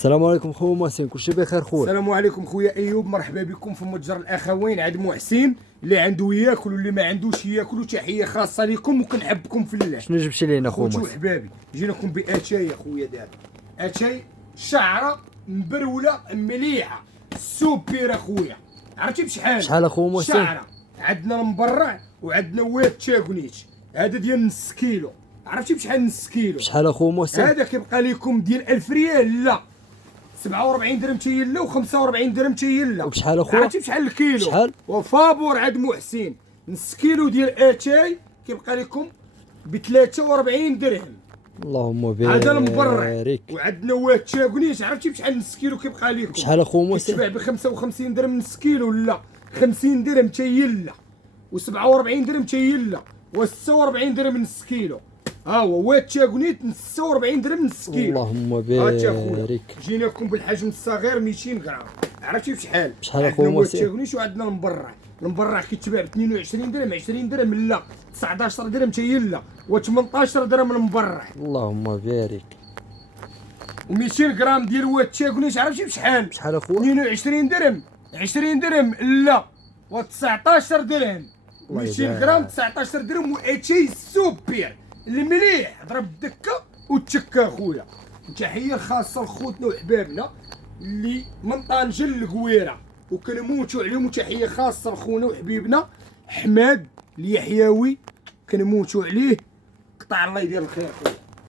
السلام عليكم خويا محسن، كلشي بخير خويا؟ السلام عليكم خويا ايوب، مرحبا بكم في متجر الاخوين عند محسن. اللي عنده ياكل واللي ما عندوش ياكل، تحيه خاصه لكم وكنحبكم في الله. شنو جبتي لينا خويا خوتو محسن؟ حبابي، جيناكم باتاي خويا دابا. اتاي شعره مبروله مليحه سوبر اخويا. عرفتي بشحال؟ شحال اخويا محسن؟ شعره عندنا المبرع وعندنا واد تشاكونيت، هذا ديال نص كيلو. عرفتي بشحال نص كيلو؟ شحال اخويا محسن؟ هذا كيبقى لكم ديال 1000 ريال، لا 47 درهم تيلا و45 درهم تيلا. وبشحال اخويا؟ عرفتي بشحال الكيلو؟ شحال؟ وفابور عند محسن نص كيلو ديال اتاي كيبقى لكم ب 43 درهم. اللهم بارك. هذا المبرع. وعندنا واد تشاكونيش، عرفتي بشحال نص كيلو كيبقى لكم؟ شحال اخويا محسن؟ كيتباع ب 55 درهم نص كيلو، لا 50 درهم تيلا و47 درهم تيلا و46 درهم نص كيلو. ها هو واد تشاكونيت 46 درهم نص كيلو. اللهم هاتي اخويا، بارك. جيناكم بالحجم الصغير 200 غرام. عرفتي بشحال؟ بشحال اخويا عندنا محسن؟ تشاكونيش وعندنا المبرع كيتباع ب 22 درهم 20 درهم، لا 19 درهم تيلا و18 درهم المبرع. اللهم بارك. و200 غرام ديال واد تشاكونيش عرفتي بشحال؟ شحال اخويا؟ 22 درهم 20 درهم، لا و19 درهم. 200 غرام 19 درهم. واتاي سوبر المليح، ضرب الدكه وتشكى اخويا. تحيه خاصه لخوتنا وحبابنا اللي من طنجه للقويره وكنموتوا عليهم. وتحيه خاصه لخونا وحبيبنا حماد اليحيوي، كنموتوا عليه. قطع الله يدير الخير خويا.